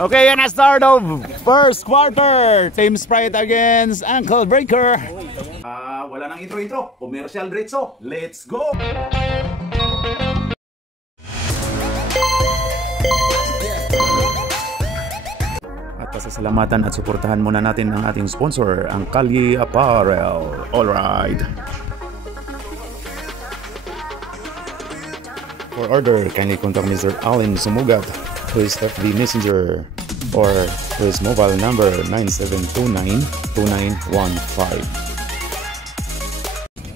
Okay, yan na start of first quarter. Team Sprite against Ankle Breaker. Wala nang intro. Commercial diretso. Let's go! At pasasalamatan at suportahan muna natin ang ating sponsor, ang Kalye Apparel. Alright. For order, kindly contact Mr. Allen Sumugat, who is FB Messenger, or his mobile number 9729-2915.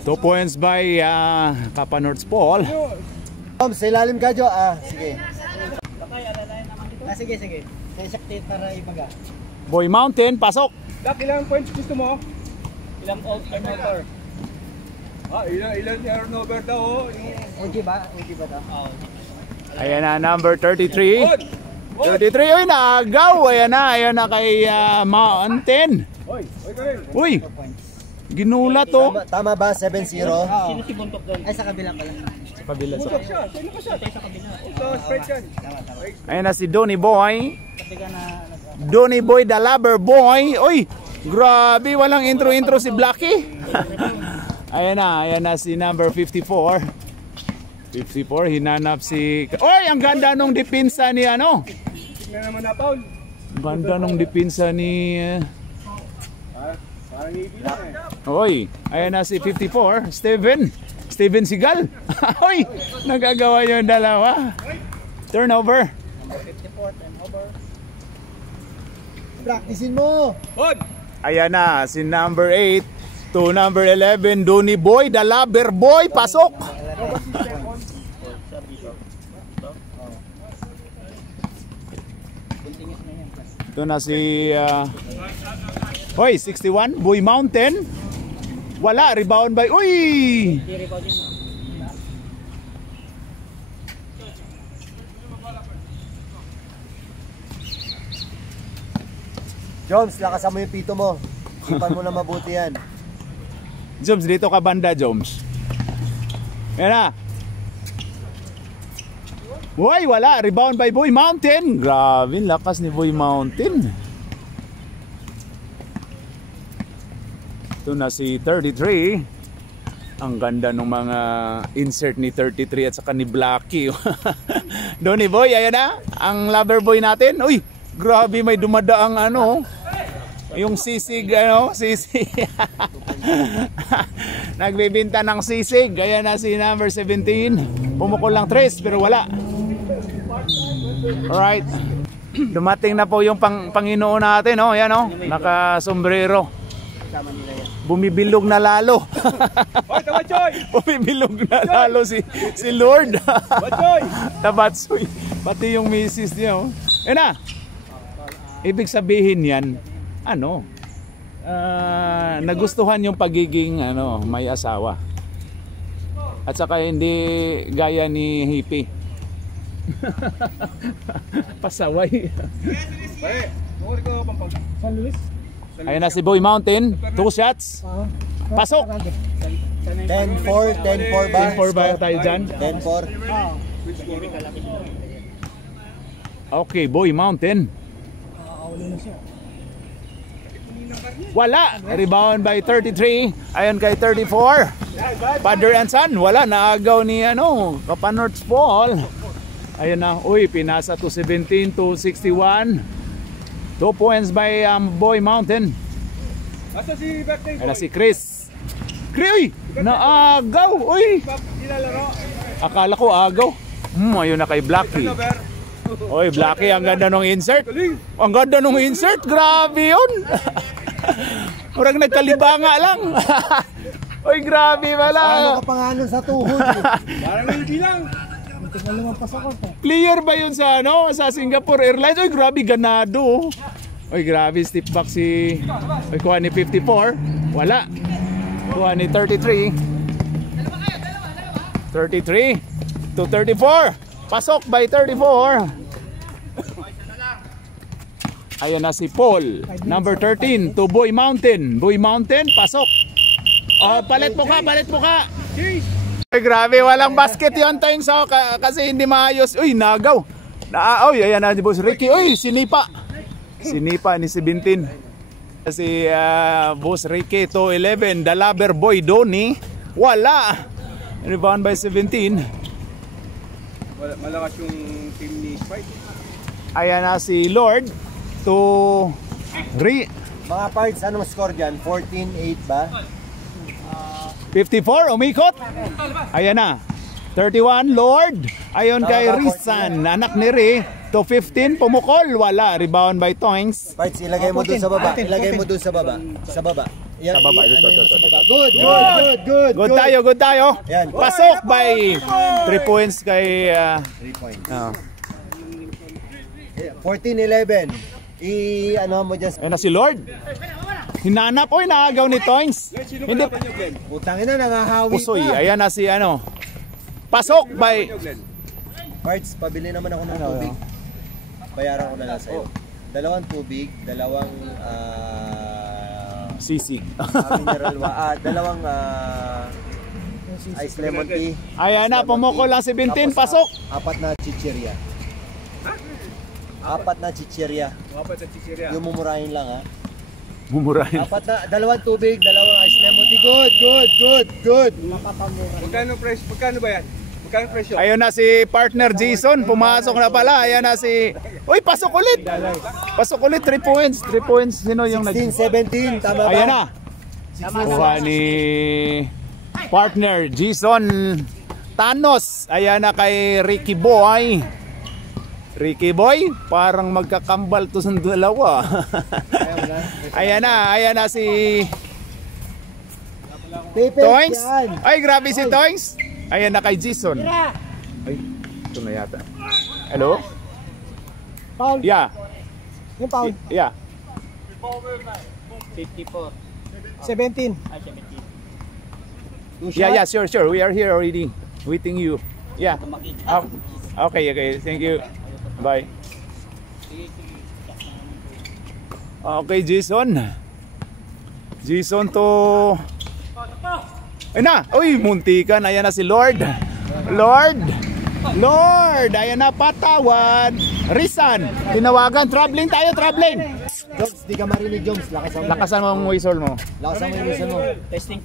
2 points by Kappa North Paul. Sa ilalim ka, Jo. Sige. Sige. Sesaktit para ipaga. Boy Mountain, pasok! Ilang points gusto mo? Ilang turnover? Ilan turnover daw? Uji ba? Uji ba daw? Ayan na, number 33. 33, uy, naagaw. Ayan na kay Mountain. Uy, ginulat to. Tama ba? 7-0? Sino si Buntok doon? Ay, sa kabila pala. Sa kabila. Buntok siya. Sino ka siya? Sa kabila. Spread yan. Ayan na si Donny Boy. Donny Boy, the lover boy. Uy, grabe, walang intro si Blacky. Ayan na si number 54. 54, hinanap si... Oy, ang ganda nung depensa ni ano. Tignan naman na, Paul. Ganda nung depensa ni... Parang hindi lang eh. Oy, ayan na si 54, Steven Sigal. Oy, nagagawa yung dalawa. Turnover. 54, turnover. Practicein mo. Ayan na si number 8 to number 11, Donny Boy, the lover boy, pasok. Ito na si Hoy, 61, Boy Mountain. Wala, rebound by... Uy! Joms, lakasan mo yung pito mo. Ipan mo na mabuti yan. Joms, dito ka banda, Joms. Yan na. Uy, wala, rebound by Boy Mountain. Grabe, lakas ni Boy Mountain. Ito na si 33. Ang ganda ng mga insert ni 33 at saka ni Blacky. Donny Boy, ayan na. Ang lover boy natin. Uy, grabe, may dumadaang ano. Yung sisig, sisig. Nagbibinta ng sisig. Ayan na si number 17. Pumukol lang 3 pero wala. Alright. Dumating na po yung Panginoon natin. Ayan, naka-sombrero. Bumibilog na lalo. Bumibilog na lalo si Lord. Tabatsoy. Pati yung misis niya. Yan na. Ibig sabihin yan, nagustuhan yung pagiging may asawa. At saka hindi gaya ni Hippie. Pasaway. San Luis? Ayun na si Boy Mountain, 2 shots. Pasok. 10-4 ba? 10-4 ba tayo dyan? 10-4. Okay, Boy Mountain. Wala, rebound by 33. Ayun kay 34. Father and son, wala, naagaw ni Kappa North Paul. Ayun na, uy, pinasa to 17 to 61. 2 points by Boy Mountain. Nasa si birthday boy? Ayun na si Chris. Uy, naagaw, uy. Akala ko agaw. Ayun na kay Blacky. Uy, Blacky, ang ganda nung insert. Ang ganda nung insert, grabe yun. Parang nagkalibanga lang. Uy, grabe pala. Ano ka pangalan sa tuhod? Parang hindi lang. Player ba yun sa sa Singapore Airlines? Uy, grabe, ganado. Uy, grabe, step back si... Uy, kuha ni 54. Wala. Kuha ni 33. 33 to 34. Pasok by 34. Ayan na si Paul. Number 13 to Boy Mountain. Boy Mountain, pasok. Palit mo ka. Ay, grabe, walang basket yun tayong kasi hindi maayos. Uy, nagaw. Ayan na si Boss Ricky. Uy, sinipa. Sinipa ni 17. Si Boss Ricky to 11. The Lover Boy Donnie. Wala. Rebound by 17. Malakas yung team ni Spike. Ayan na si Lord to 3. Mga parts, anong score dyan? 14-8 ba? 54, umikot. Ayan na. 31, Lord. Ayon kay Rizan, anak ni Ray. To 15, pumukol. Wala. Rebound by Toings. Parts, ilagay mo dun sa baba. Ilagay mo dun sa baba. Sa baba. Yan, Sa baba. ano Ito. yun sa baba. Good. Good tayo. Yan. Pasok by 3 points kay... 3 points. 14-11. Ano mo dyan? Ayan na si Lord. Hinanap. Uy, naagaw ni Toings. Sino Hindi. kalaban nyo, Glenn? Putangin na, nangahawi Pusoy. pa. Ayan na si ano. Pasok by... Nyo, Glenn? Parts, pabili naman ako ng tubig. Bayaran ko na lang sa'yo. Dalawang tubig, dalawang Sisig. mineral dalawang ice lemon tea. Ayan na, pumukol lang 17. Pasok. Apat na chichirya. Apat na chichirya. Wapat sa Chichiria. Yung mumurahin lang ha. Mumurahin. Apat na, dalawang tubig, dalawang ice lemon tea. Good. Magkano price? Magkano ba yan? Magkano presyo? Ayun na si partner Jason. Pumasok na pala. Ayan na si... Uy, pasok ulit. Pasok ulit. 3 points. 3 points. Sino yung 16, 17, tama ba? Ayan na. Kuha ni partner Jason Thanos. Ayan na kay Ricky Boy. Ricky Boy, parang magkakambal to sa dalawa. Ayan na si Toings. Ay, grabe si Toings. Ayan na kay Jason. Ay, ito na yata. Hello? Foul. Yeah. Yung foul. Yeah. 54. 17. Yeah, sure. We are here already. Waiting you. Yeah. Okay. Thank you. Bye. Okay, Jason. Jason to... Ayun na! Uy, muntikan. Ayan na si Lord. Lord! Ayan na, patawad. Rizan. Tinawagan. Traveling tayo. Jones, di ka marinig Jones. Lakasan mo ang whistle mo. Lakasan mo yung whistle mo. Testing.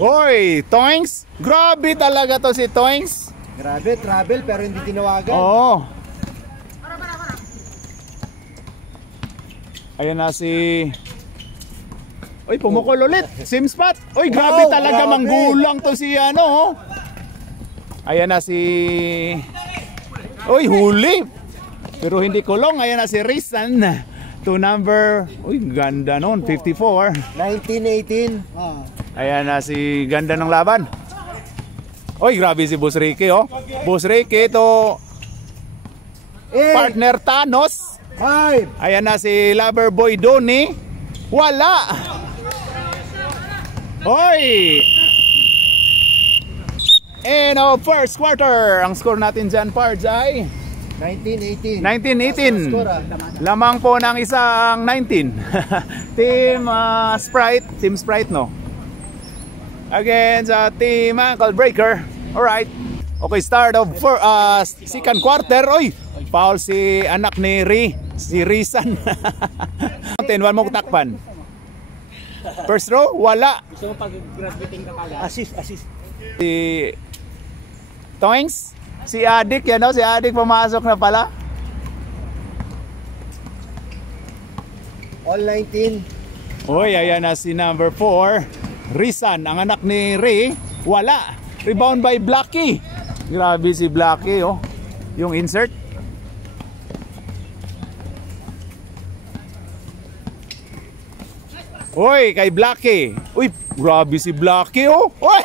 Hoy, Toings. Grabe talaga to si Toings. Grabe, travel pero hindi tinawagan. Oo. Ayan na si... Uy, pumukol ulit. Same spot. Uy, grabe Wow, talaga. grabe. Manggulang to si ano. Ayan na si... Uy, huli. Pero hindi kulong. Ayan na si Rizan. To number... Uy, ganda nun. 54. 19-18. Ayan na si ganda ng laban. Uy, grabe si Boss Ricky, oh. Boss Ricky to partner Thanos. 5. Ayan na si Lover Boy Donnie. Wala. Hoy. And first quarter. Ang score natin dyan, Pards, ay 19-18. 19-18. Score, Lamang po ng isang 19. Team Sprite, no? Against Team Ankle Breaker. Alright. Okay, start of second quarter. Oy, foul si anak ni si Rizan. 10-1 mo takpan. First row, wala. Gusto mo pag-graduating ka kagad? Assist. Si Toings, si Adik, yan o, si Adik pumasok na pala. All 19. Oy, ayan na si number 4. Rizan, ang anak ni Ray, wala. Rebound by Blacky. Grabe si Blacky, oh. Yung insert. Oy, kay Blacky. Uy, grabe si Blacky, oh. Oy,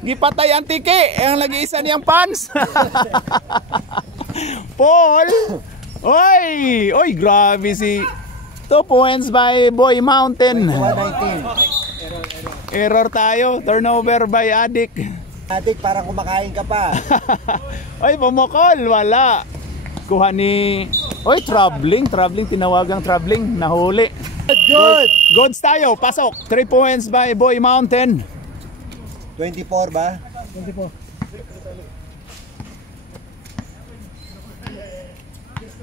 gipatay ang tiki. Ang nag-iisa niyang pants. Paul. Oy, grabe si 2 points by Boy Mountain. 1-19. Error tayo. Turnover by Adik. Adik, parang kumakain ka pa. Oy, pumukol. Wala. Kuha ni... Oy, traveling. Tinawagang traveling. Nahuli. Good. Goods tayo. Pasok. 3 points by Boy Mountain. 24 ba? 24.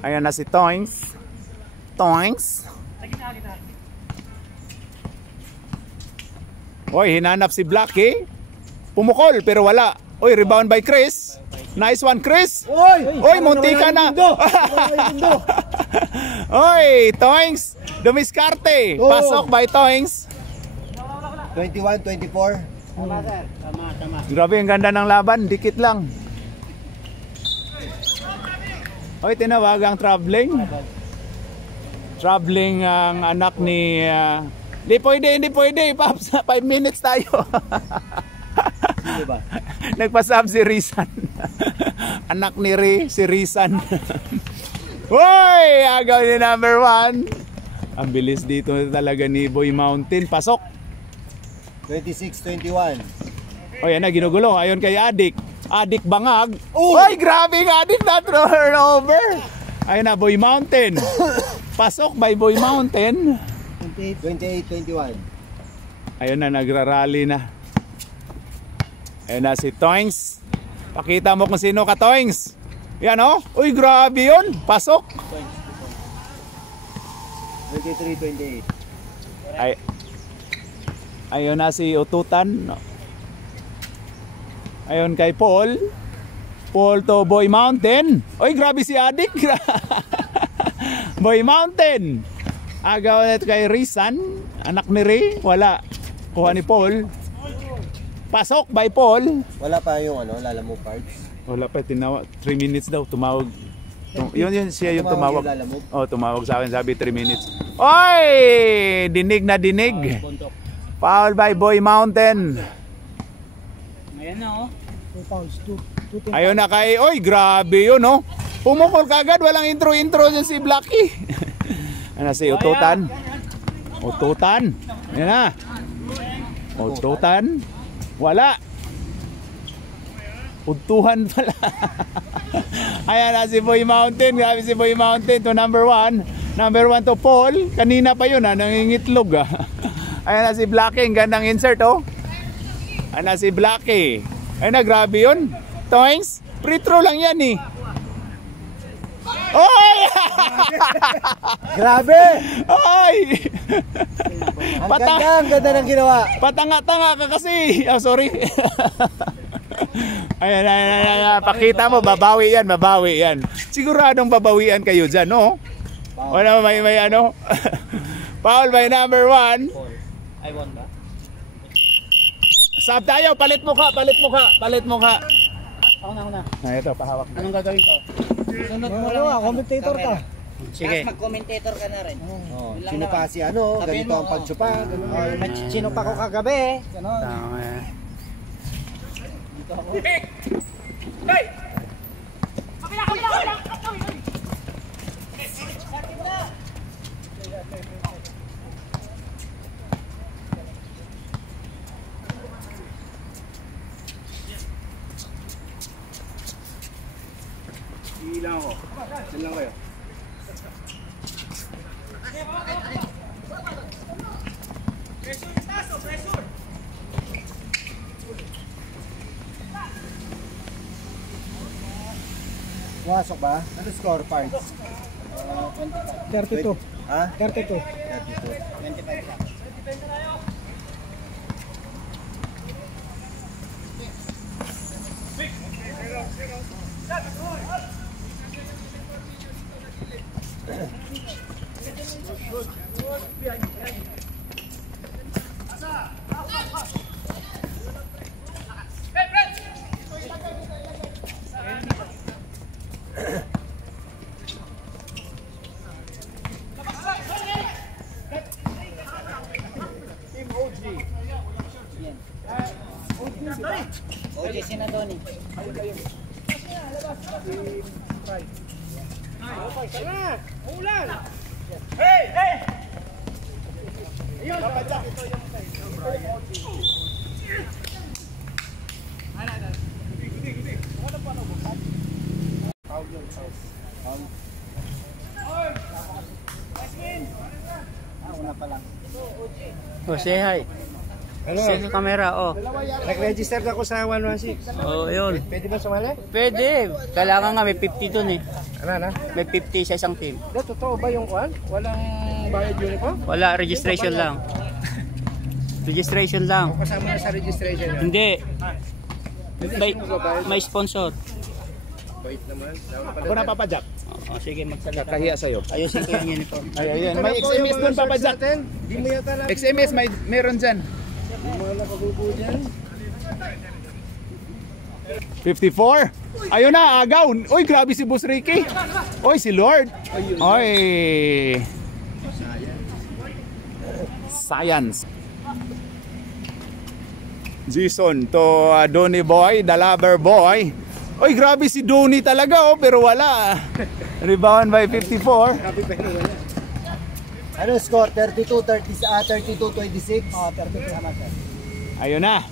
Ayan na si Toings. Toings. Oy, hinanap si Blackie. Pumukol pero wala. Oy, rebound by Chris. Nice one, Chris. Oy, munti ka na. Oy, Toings. Dumiskarte. Pasok by Toings. 21-24. Tama, sir. Tama. Grabe, ang ganda ng laban. Dikit lang. Oy, tinawag ang traveling. Traveling ang anak ni... Hindi pwede. Paps, 5 minutes tayo. Diba? Nagpasab si Rizan. Anak ni si Rizan. Hoy! Agaw ni number 1. Ang bilis dito talaga ni Boy Mountain. Pasok. 26-21. O yan na, ginugulo. Ayon kay Adik. Adik bangag. Oy, grabe ng Adik na turnover. Ayun na, Boy Mountain. Pasok by Boy Mountain. 28-21. Ayun na, nagrarally na. Ayun na si Toings. Pakita mo kung sino ka, Toings. Yan o. Uy, grabe yun. Pasok. 23-28. Ayun na si Ututan. Ayun kay Paul. Paul to Boy Mountain. Uy, grabe si Adik. Boy Mountain. Agaw na kay Rizan. Anak ni Ray. Wala. Kuha ni Paul. Pasok by Paul. Wala pa yung Lalamove cards. Wala pa, tinawag. 3 minutes daw, tumawag. Yun siya yung tumawag. Oh, tumawag sa akin, sabi 3 minutes. Oy! Dinig na dinig. Foul by Boy Mountain. Ayan na, oh. Ayun na kay, oy, grabe yun, oh. Pumukol kagad, walang intro-intro dyan si Blackie. Ano si Ututan? Ututan. Ayan na. Ututan. Wala. Utuhan pala. Ayan na si Boy Mountain. Grabe si Boy Mountain to number 1. Number 1 to Paul. Kanina pa yun, nangingitlog. Ayan na si Blackie. Ang gandang insert, oh. Ayan na si Blackie. Ayan na, grabe yun. Toings, free throw lang yan, eh. Oy! Grabe! Oy! Ang ganda ng ginawa. Patanga-tanga ka kasi. Oh, sorry. Ayan, pakita mo, babawi yan. Siguradong babawian kayo dyan, no? Wala may ano? Foul by number 1. I won ba? Sab tayo, palit mo ka. Ako na. Ito, pahawak na. Anong gagawin ko? Sunod mo lang. Commentator ka. Sige. Mag-commentator ka na rin. Sino pa si ganito ang pagsupa. Sino pa ko kagabi? Ganon. Tama yan. Dito ako. Hey! Kabila! Ilang ako. Saan lang kayo? Pressure! Pumasok ba? Ano score parts? 32. Ha? 32. 32. OJ Sinadoni. Oh, say hi. Sensor camera, oh. Nag-register ako sa 116. Oh, yun. Pwede ba sumali? Pwede. Kailangan nga may 50 dun eh. Ano na? May 50 sa isang team. Totoo ba yung kuhan? Walang bayad uniform? Wala, registration lang. Registration lang. Kasama na sa registration yun. Hindi. May sponsor. Wait naman. Ako na Papa Jack. Oh, sige, magsalita. Kakahiya sa'yo. Ayusin ko yung uniform. Ayan. May XMS doon Papa Jack. Di mo yata lang. XMS meron dyan. Di mo nakagubo dyan. 54. Ayun na, agaw. Uy, grabe si Boss Ricky. Uy, si Lord. Uy. Science. Jason to Donny Boy, the lover boy. Uy, grabe si Donny talaga oh, pero wala. Rebound by 54. Ano score? 32-26? Oh, 32 naman sir. Ayun na.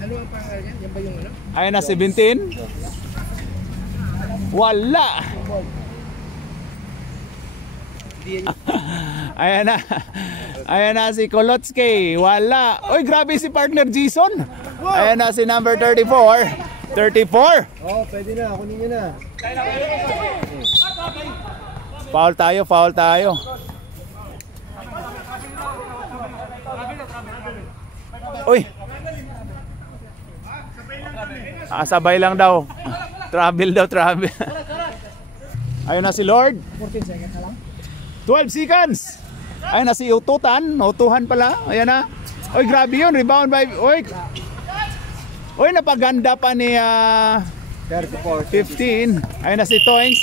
Ano ang pangalan yan? Yan ba yung ano? Ayun na 17. Wala. Ayan na. Ayan na si Kolotsky. Wala. Uy, grabe si partner Jason. Ayan na si number 34. 34. Oh, pwede na. Kunin nyo na. Foul tayo. Uy. Sabay lang daw. Travel. Ayun na si Lord. 14 seconds na lang. 12 seconds. Ayun na si Utuhan pala. Ayan na. Uy, grabe yun. Rebound by... Uy, napaganda pa ni 15. Ayun na si Toins.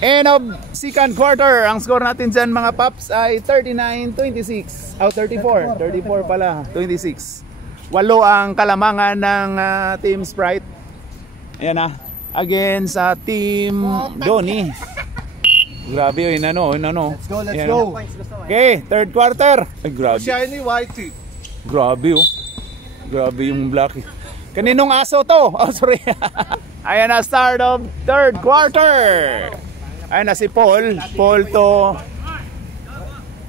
End of second quarter. Ang score natin dyan mga paps ay 39-26. 34. 34 pala. 26. 8 ang kalamangan ng Team Sprite. Ayan na. Against Team Donny. Grabe yun, ano. Let's go. Ayan, okay, third quarter. Ay, grabe. Shiny white. Grabe oh. Grabe yung Blacky. Kaninong aso to? Oh, sorry. Ayan na, start of third quarter. Ayan na si Paul. Paul to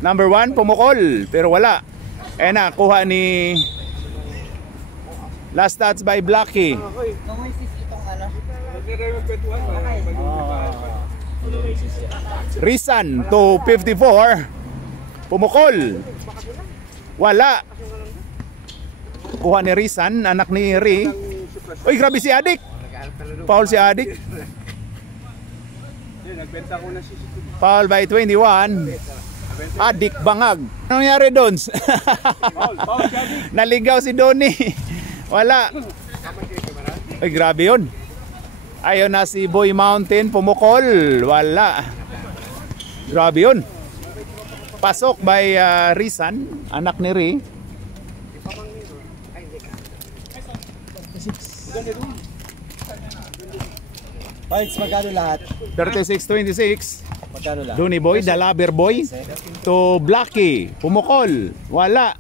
number 1, pumukol. Pero wala. Ayan na, kuha ni last touch by Blacky. Numisis itong ano. Rizan to 54. Pumukol. Wala. Kuha ni Rizan, anak ni Ri. Uy, grabe si Adik. Foul si Adik. Foul by 21. Adik bangag. Anong nangyari doon? Naligaw si Donny. Wala. Uy, grabe yun. Ayun na si Boy Mountain, pumukol. Wala. Grabe yun. Pasok by Rizan, anak ni Ri. Points, magkano lahat? 36-26. Magkano lahat? Donny Boy, the lover boy. To Blacky, pumukol. Wala.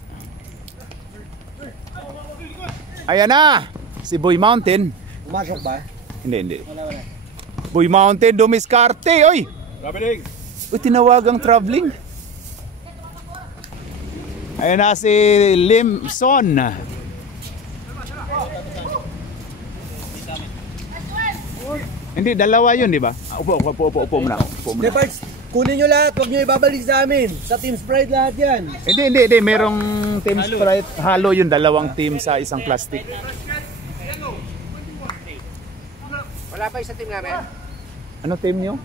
Ayan na. Si Boy Mountain. Umasok ba? Hindi. Boy Mountain, dumiskarte. Oy! Uy, tinawagang traveling. Ayan na si Limson. Hindi, dalawa yun, di ba? Upo muna. Departs, kunin nyo lahat. Huwag nyo ibabalik sa amin. Sa Team Sprite lahat yan. Hindi. Merong Team Sprite. Halo yun, dalawang team sa isang plastic. Wala pa isa team namin. Ano team nyo?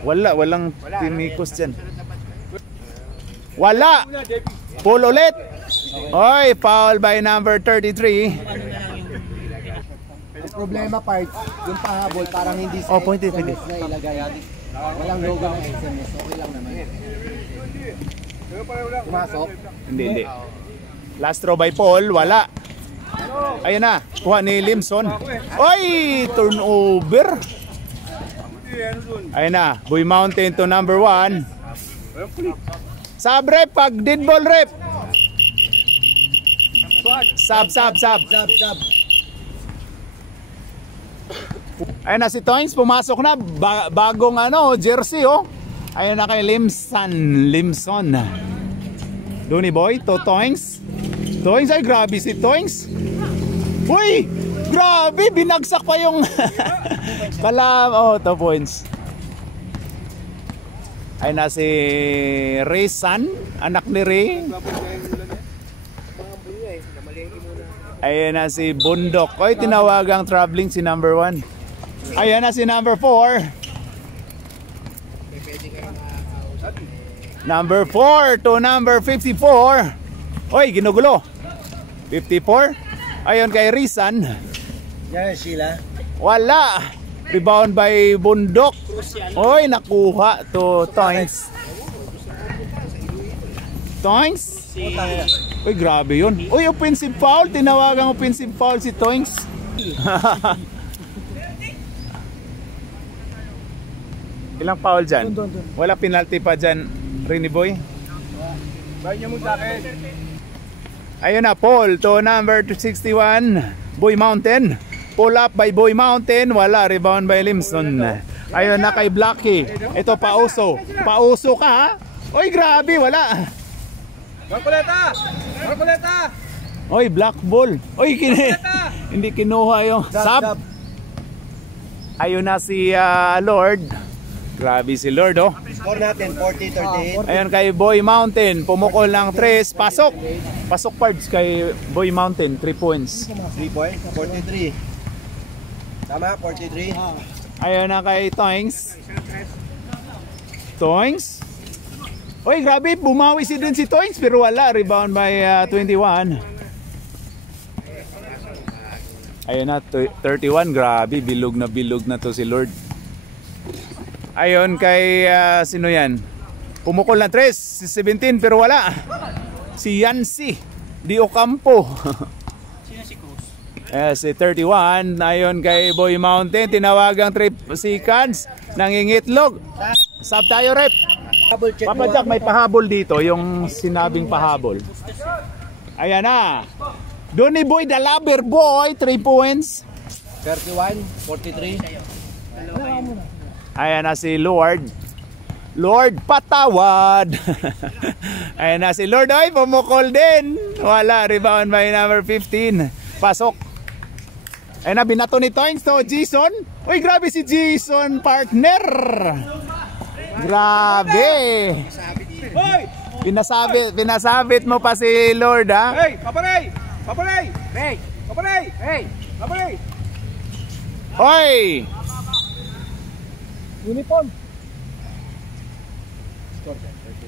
Walang team Mikos dyan. Wala! Pull ulit! Oy, foul by number 33. Ang problema part, yung pahabol parang hindi sa pwede. na ilagay. Walang logo ng SMS. Okay lang naman. Pumasok. Hindi. Last throw by Paul, wala. Ayun na, kuha ni Limson. Oy, turnover. Ayun na, Boy Mountain to number 1. Sub rep, pag dead ball rep. Sub. Ayun na si Toins, pumasok na. Bagong jersey oh. Ayun na kay Limson. Donny Boy, to Toings. Toings, ay grabe si Toings. Uy! Grabe, binagsak pa yung kalam. Oh, 2 points. Ay na si Ray San, anak ni Ray. Ayan na si Bundok. Oy, tinawagang traveling si number 1. Ayan na si number 4. Number 4 to number 54. Oy, ginugulo. 54. Ayon kay Rizan. Yan, Sheila. Wala. Rebound by Bundok. Oy, nakuha to Toings. Toings. Uy, grabe yun. Uy, offensive foul. Tinawagang offensive foul si Toings. Ilang foul dyan? Wala penalty pa dyan, Rini Boy? Bayan niya mo sa akin. Ayun na, Paul to number 61. Boy Mountain. Pull up by Boy Mountain. Wala, rebound by Limson. Ayun na kay Blacky. Ito, Pauso. Pauso ka, ha? Uy, grabe, wala. Marcoleta! Marcoleta! Oy, black ball. Oy, hindi kinuha yung sub. Ayun na si Lord. Grabe si Lord, oh. Score natin, 40-38. Ayun kay Boy Mountain. Pumukol ng 3. Pasok. Pasok parts kay Boy Mountain. 3 points. 3 points, 43. Tama, 43. Ayun na kay Toings. Toings. Oy, grabe. Bumawi si din si Toings. Pero wala. Rebound by 21. Ayun na, 31. Grabe. Bilog na to si Lord. Ayon kay sino yan? Pumukol na 3, si 17 pero wala. Si Yancy Di Ocampo. Sino si Cruz? Si 31. Ayon kay Boy Mountain, tinawagang 3 seconds. Nangingitlog. Sub tayo, rep. Papa Jack, may pahabol dito, yung sinabing pahabol. Ayan na. Donny Boy, the lover boy, 3 points. 31, 43. Ayan na si Lord. Lord, patawad. Ayan na si Lord. Ay, pumukol din. Wala, rebound by number 15. Pasok. Ayan na, binato ni Toings to Jason. Uy, grabe si Jason, partner. Grabe. Pinasabit mo pa si Lord, ha? Hey, Paparay! Paparay! Hey! Paparay! Hey! Paparay! Hoy! Uniform.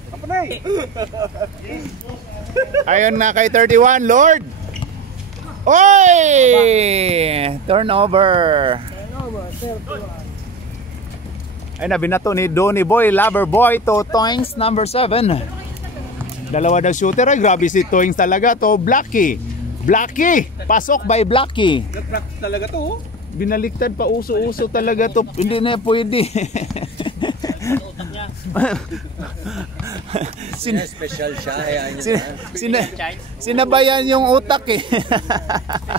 Paparay! Ayon na kay 31, Lord. Oy! Turnover. Ay na, binato ni Donny Boy, lover boy to Toings number 7. Dalawa daw shooter. Ay, grabe si Toings talaga to. Blacky. Blacky. Pasok by Blacky. Nag-practice talaga to. Binaliktad pa, uso-uso talaga to. Hindi na pwede. Special siya. Sinabayan yung utak eh.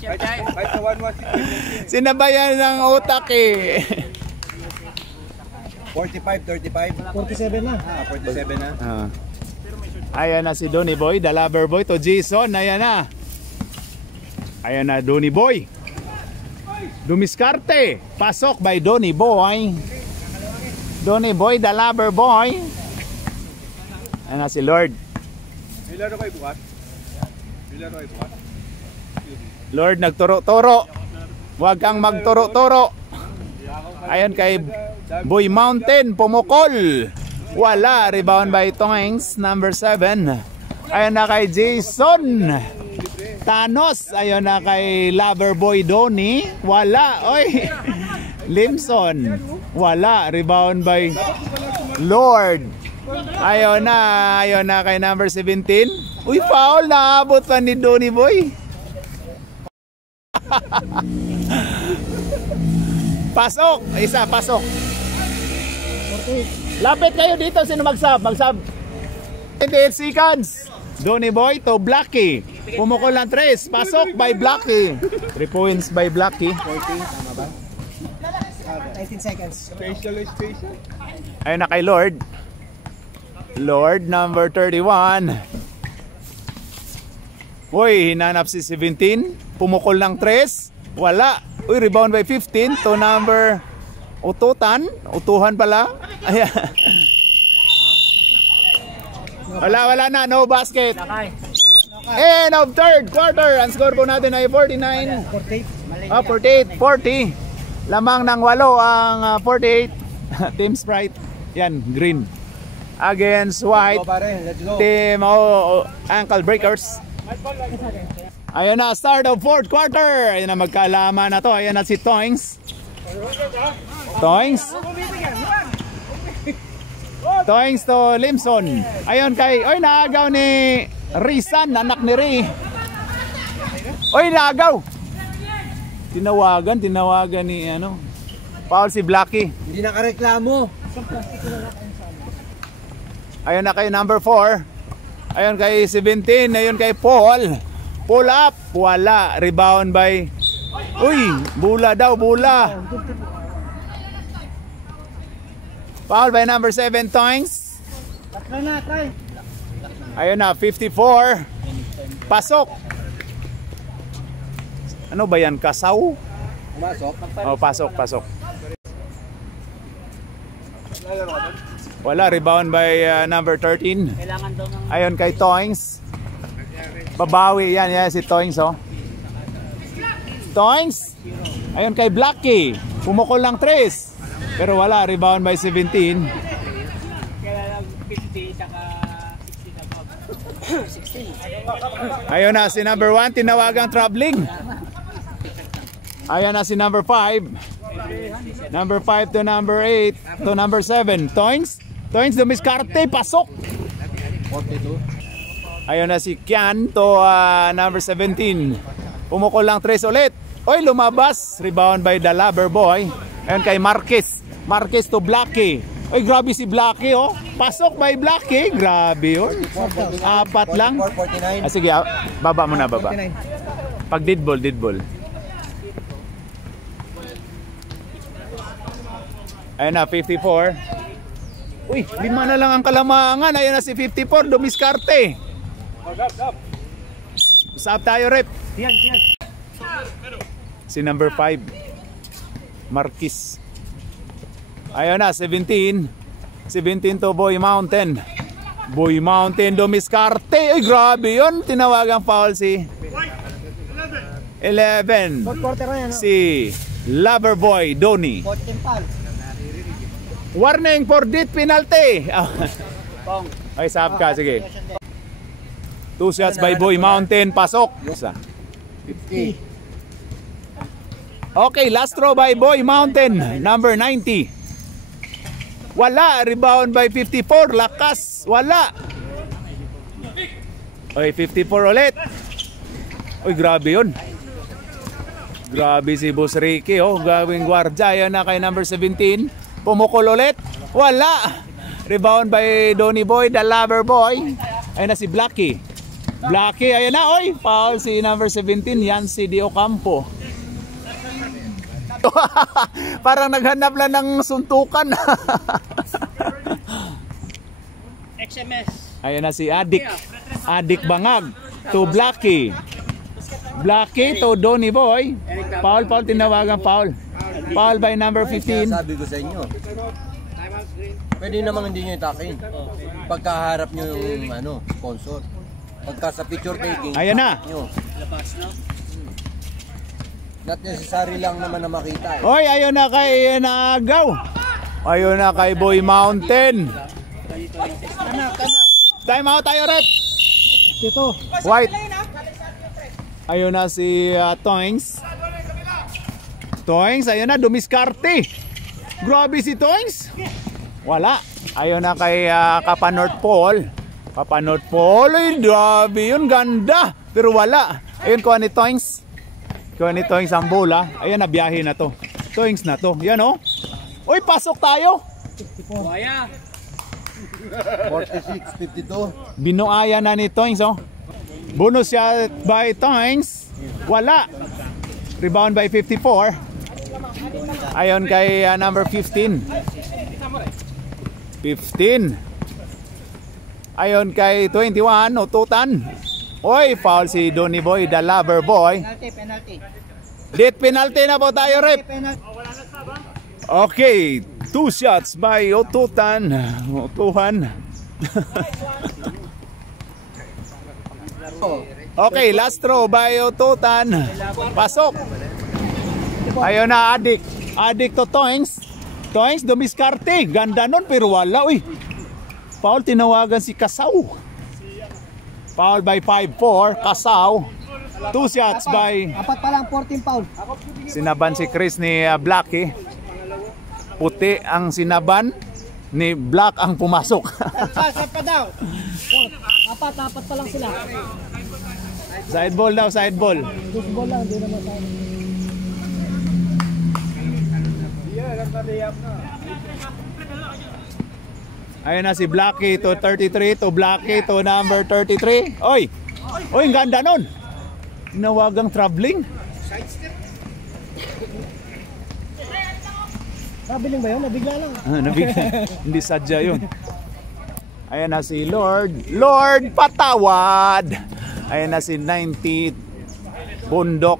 Kahit sa 1-1-6. Sinabayan ng utak eh. 45, 35. 47 na. 47 na. Ayan na si Donny Boy, the lover boy to Jason. Ayan na. Ayan na, Donny Boy. Dumiskarte. Pasok by Donny Boy. Donny Boy, the lover boy. Ayan na si Lord. May laro kayo bukas? May laro kayo bukas? Lord, nagturo-turo. Huwag kang magturo-turo. Ayan kay Boy Mountain, pumukol. Wala, rebound by Toings, number 7. Ayan na kay Jason Thanos. Ayan na kay Loverboy Donny. Wala, oy. Limson. Wala, rebound by Lord. Ayan na kay number 17. Uy, foul, naabot pa ni Donny Boy. Pasok, isa, pasok. Lapit kayo dito, sino magsab? Magsab. 28 seconds. Donny Boy to Blacky. Pumukol ng 3. Pasok by Blacky. 3 points by Blacky. 14, tama ba? 19 seconds. Special. Ayun na kay Lord. Lord, number 31. Uy, hinanap si 17. Pumukol ng 3. Wala. Uy, rebound by 15 to number Ututan. Utuhan pala. Ayan. Wala na. No basket. End of third quarter. Ang score po natin ay 49. 48. 40. Lamang ng 8 ang 48. Team Sprite. Yan, green. Against white. Let's go. Team ankle breakers. Ayan na, start of fourth quarter. Ayan na, magkaalaman na to. Ayan na si Toings. Toings to Limson. Ayun kay, oy, naagaw ni Rizan, anak ni Ray. Oy, naagaw. Tinawagan ni ano. Foul si Blacky. Hindi nakareklamo. Ayun na kay number 4. Ayun kay 17. Ayun kay Paul. Pull up. Wala. Rebound by... Uy! Bula daw. Bula. Foul by number 7. Toings. Ayun na. 54. Pasok. Ano ba yan? Kasaw? Pumasok. Oh, pasok. Wala, rebound by number 13. Kailangan daw ng... Ayun kay Toings. Babawi yan si Toings, oh. Toings. Ayun kay Blacky. Pumukol ng 3. Pero wala, rebound by 17. Kailangan 50 saka 60 Ayun na si number 1, tinawagang traveling. Ayun na si number 5. Number 5 to number 8 to number 7. Toings dumiskarte, pasok. 42. Ayun na si Kian to number 17. Pumukol lang 3 ulit. Oy, lumabas. Rebound by the Lover Boy. Ayun kay Marquez to Blacky. Oy, grabe si Blacky, oh. Pasok by Blacky. Grabe, oh. 4 lang. 49. Sige, baba mo na, baba. Pag dead ball. Ayun na, 54. Uy, 5 na lang ang kalamangan. Ayun na si 54, dumiskarte. Usap tayo, rep. Si number 5, Marquez. Ayun na, 17 to Boy Mountain. Boy Mountain dumiskarte. Ay, grabe yun. Tinawagang foul si 11. Si Loverboy Donnie. 14 pounds. Warning for deep penalty. Ay, sab ka, sige. 2 shots by Boy Mountain, pasok. 50. Okay, last throw by Boy Mountain, number 90. Wala, rebound by 54, lakas, wala. Oy, 54 ulit. Oy, grabe yun. Grabe si Boss Ricky, oh, gawing gwardya. Yan na kay number 17. Pumukol ulit. Wala. Rebound by Donnie Boy, the Lover Boy. Ayun na si Blacky. Ayun na. Oy, foul si number 17. Yan si Dio Campo. Parang naghanap lang ng suntukan. XMS. Ayun na si Adik Bangag to Blacky to Donnie Boy. Foul, tinawagan foul by number 15. Sabi ko sa inyo, pwede namang hindi nyo itakin pagkaharap nyo yung sponsor. Pagka sa picture taking, Ayan na. Labas, no? Not necessary lang naman na makita. Oy, ayun na kay Naagaw. Ayun na kay Boy Mountain. Time out tayo, rep. Dito. White. Ayun na si Toings. Ayun na, dumiskarte. Grabe si Toings. Wala. Ayun na kay Kapa North Pole. Ay, grabe yun, ganda. Pero wala. Ayun, kuha ni Toings. Ang bola. Ayun na, biyahe na to. Toings na to. Yan, oh. Uy, pasok tayo. Buhaya. 46, 52. Binuaya na ni Toings, oh. Bonus shot by Toings. Wala. Rebound by 54. Ayon kay number 15. Ayon kay 21, ututan. Oy, foul si Donny Boy, the lover boy. Penalty. Late penalty na po tayo, rep. Okay, 2 shots by ututan. Utuhan. Okay, last throw by ututan. Pasok. Ayon na, adik. Adik to Toings. Toings, dumiskarte. Ganda nun, pero wala. Uy. Foul, tinawagan si Kasaw. Foul by 5-4. Kasaw. 2 shots by... Apat pa lang, 14 foul. Sinaban si Chris ni Blackie. Puti ang sinaban. Ni Black ang pumasok. Saan pa daw? Apat pa lang sila. Side ball daw, side ball. Football lang, hindi naman tayo. Ayun na si Blackie to 33, to Blackie to number 33. Oy! Oy, ang ganda nun! Tinawagang traveling. Nabiling ba yun? Nabigla lang. Nabigla. Hindi sadya yun. Ayan na si Lord. Lord, patawad! Ayan na si 90. Bundok.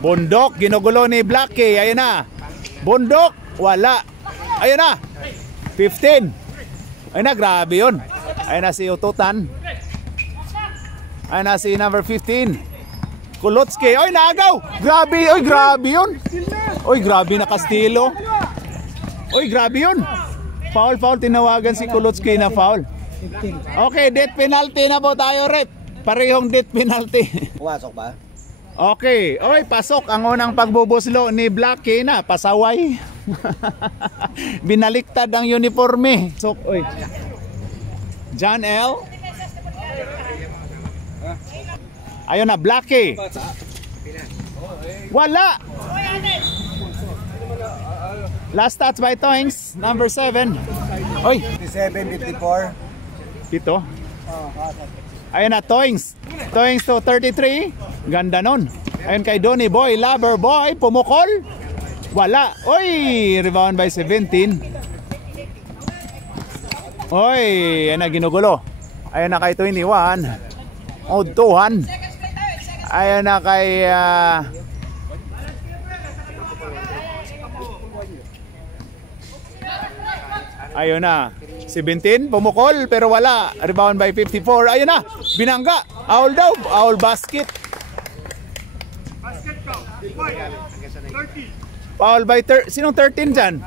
Bundok, ginugulo ni Blackie. Ayan na. Bundok, wala. Ayan na. 15. Ayan na, grabe yun. Ayan na si Ututan. Ayan na si number 15. Kulotski. Oy, nagaw. Grabe. Oy, grabe yun. Oy, grabe na Castillo. Oy, grabe yun. Foul. Tinawagan si Kulotski na foul. Okay, death penalty na po tayo, rep. Parehong death penalty. Pumasok ba? Okay. Oy, pasok ang unang pagbubuslo ni Blackie na. Pasaway. Binaliktad ang uniforme. So, oy. John L. Ayun na, Blackie. Wala. Last touch by Toings, number 7. Oy. 57-54. Ito. Ayun na, Toings. Toings to 33. Ganda nun. Ayun kay Donny Boy, lover boy, pumukol. Wala. Oy, rebound by 17. Oy, ayun na, ginugulo. Ayun na kay 21. Tuhan. Ayun na kay ayun na 17, pumukol pero wala. Rebound by 54. Ayun na, binangga. Aul daw, aul basket. Foul by sinong 13 dyan?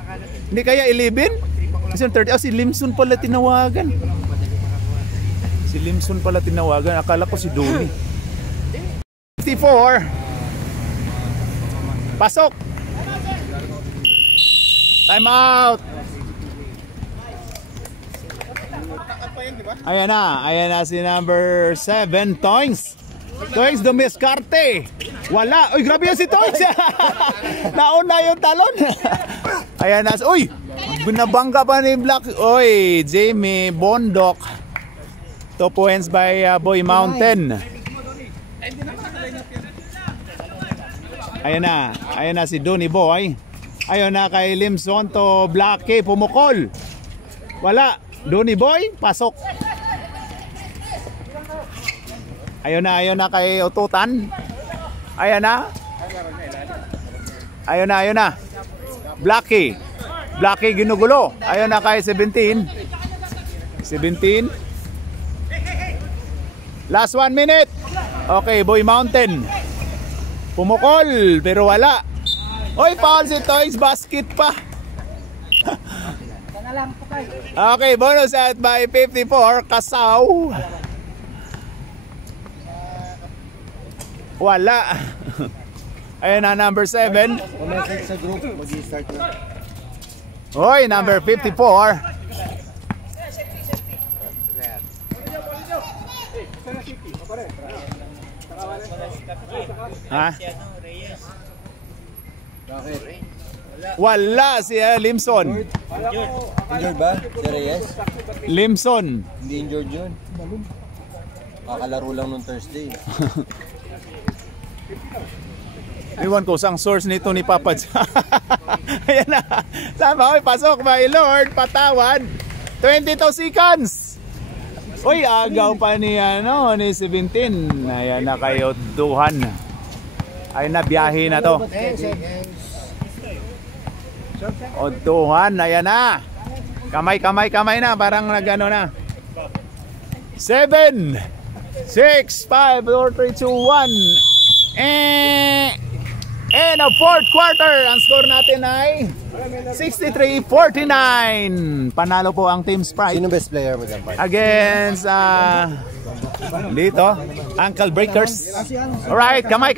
Hindi kaya 11? Sinong 13? Oh, si Limson pala tinawagan. Si Limson pala tinawagan. Akala ko si Donny. 54. Pasok. Time out. Ayan na si number 7, Toings. Toings dumiskarte. Wala. Uy, grabe yan si Toings. Nauna yung talon. Ayan na. Uy, binabangga pa ni Black. Uy, Jamie Bondok. 2 points by Boy Mountain. Ayan na si Donny Boy. Ayun na kay Limson to Blackie, pumukol. Wala. Donny Boy, pasok. Ayun na kay Ututan. Ayun na. Blackie ginugulo. Ayun na kay 17. Last 1 minute. Okay, Boy Mountain. Pumukol, pero wala. Oy, foul si Toys, basket pa. Okay, bonus at by 54, Kasaw. Wala. Ayun na, number 7. Message sa group, mag-i-start na. Oy, number 54. Ha? Bakit? Wala si Limson. Injured ba? Si Reyes? Limson. Hindi injured yun. Kakalaro lang nung Thursday. Iwan ko sang source nito ni Papa. Ayan na. Sama ko, pasok by Lord, patawad. 22 seconds. Uy, agaw pa ni ano, ni 17. Ayan na kayo, duhan. Ay na, biyahe na to. O, duhan, ayan na. Kamay na, parang nagano na. 7, 6, 5, 4, 3, 2, 1. And a fourth quarter, ang score natin ay 63-49. Panalo po ang Team Sprite. Sino best player mo dyan? Against dito, Ankle Breakers. Alright, kamay.